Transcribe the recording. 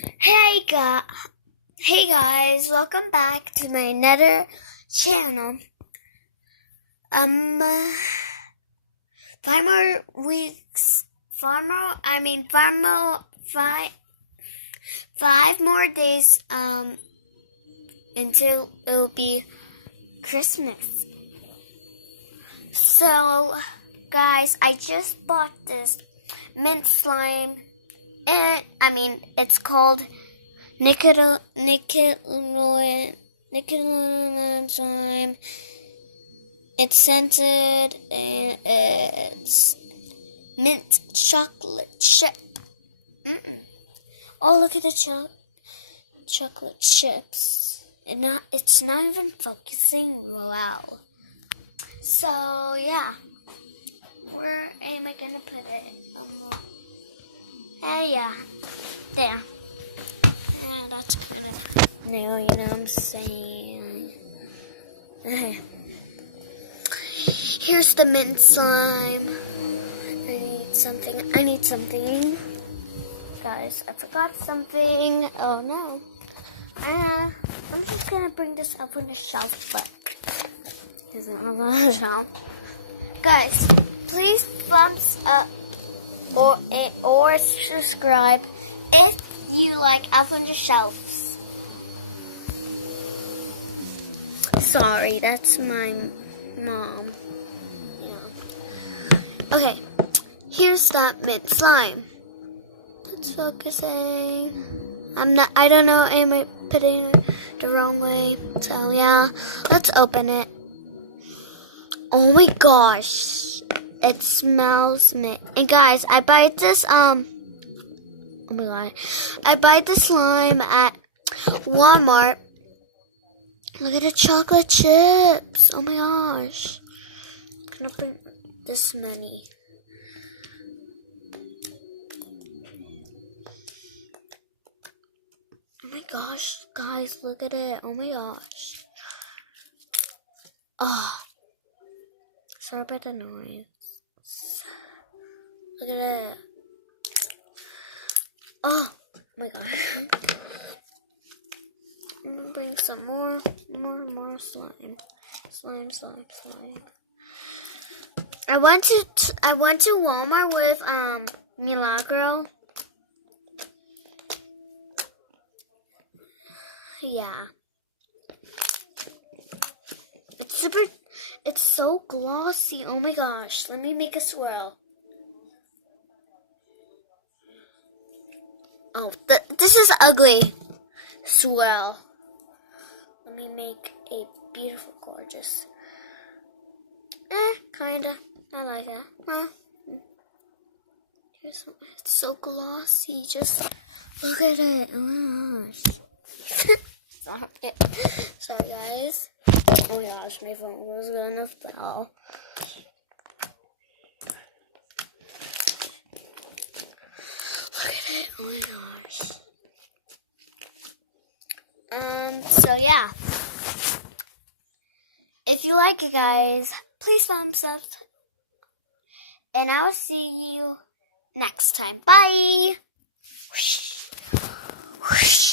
Hey guys, welcome back to my another channel. Um, 5 more weeks, 5 more days, until it'll be Christmas. So, guys, I just bought this mint slime, and, it's called Nickelodeon slime. It's scented and it's mint chocolate chip. Oh, look at the chocolate chips. It's not even focusing well. So yeah, where am I gonna put it? Yeah, there. That's good enough. No, you know what I'm saying. Here's the mint slime. I need something. Guys, I forgot something. Oh no. I'm just gonna bring this up on the shelf, but it isn't on the shelf. Guys, please thumbs up or subscribe if you like Up on the Shelves. Sorry, that's my mom. Yeah. Okay, here's that mint slime. It's focusing. I don't know, am I putting it the wrong way? So yeah, let's open it. Oh my gosh, it smells mint. And guys, I buy this, oh my god, I buy the slime at Walmart. Look at the chocolate chips. Oh my gosh. I'm gonna bring this many. Oh my gosh, guys, look at it. Oh my gosh. Oh. Sorry about the noise. Look at it. Oh my gosh. I'm gonna bring some more slime. Slime. I went to Walmart with Milagro. Yeah. It's so glossy. Oh my gosh. Let me make a swirl. Oh, this is ugly. Swirl. Let me make a beautiful, gorgeous. Kinda. I like it. It's so glossy. Just look at it. Oh my gosh. Sorry, guys. Oh my gosh, my phone was gonna fall. Look at it. Oh my gosh. So yeah. If you like it, guys, please thumbs up. And I will see you next time. Bye. Whoosh. Whoosh.